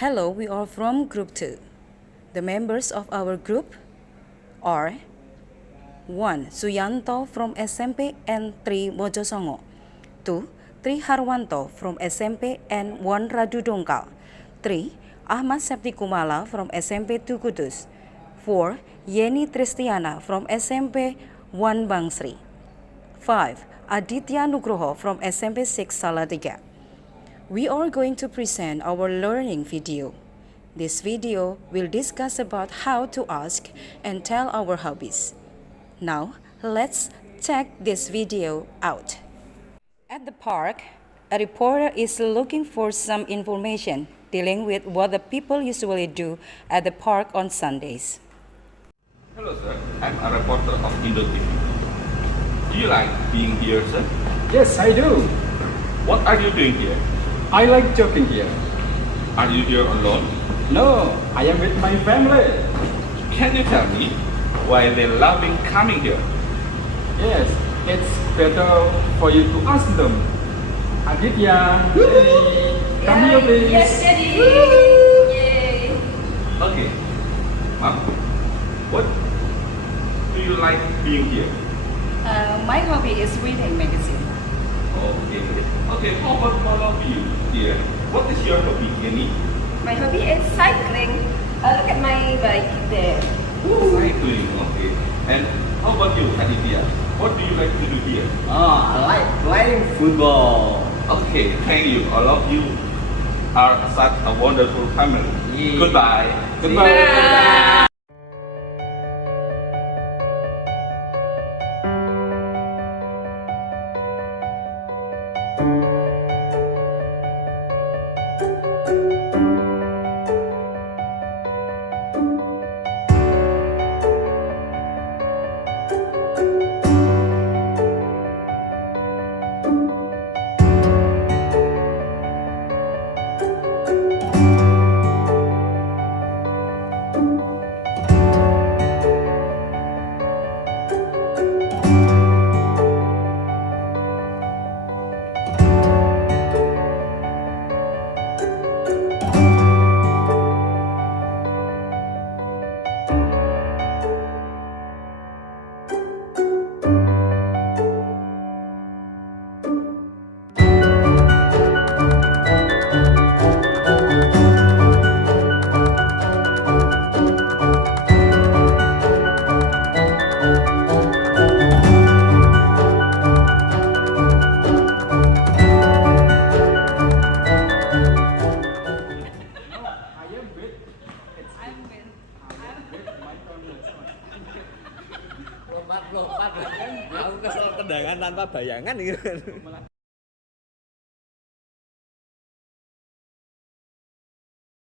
Hello, we are from Group 2. The members of our group are 1. Suyanto from SMP N3 Mojosongo. 2. Tri Harwanto from SMP N1 Radu Dongkal. 3. Ahmad Septikumala from SMP Tukudus. 4. Yeni Tristiana from SMP 1 Bangsri. 5. Aditya Nugroho from SMP 6 Salatiga. We are going to present our learning video. This video will discuss about how to ask and tell our hobbies. Now, let's check this video out. At the park, a reporter is looking for some information dealing with what the people usually do at the park on Sundays. Hello sir, I'm a reporter of Untuk TV. Do you like being here, sir? Yes, I do. What are you doing here? I like jogging here. Are you here alone? No, I am with my family. Can you tell me why they loving coming here? Yes, it's better for you to ask them. Aditya, Daddy, come here please. Yes, Daddy. Yay. Okay. Mom, what do you like being here? My hobby is reading magazine. Okay. Okay, how about all of you here? What is your hobby, Yeni? My hobby is cycling. Look at my bike there. Cycling, okay. And how about you, Aditya? What do you like to do here? I like playing football. Okay, thank you. All of you are such a wonderful family. Yeah. Goodbye. Bye. Lompat. Aku kesel tendangan tanpa bayangan gitu.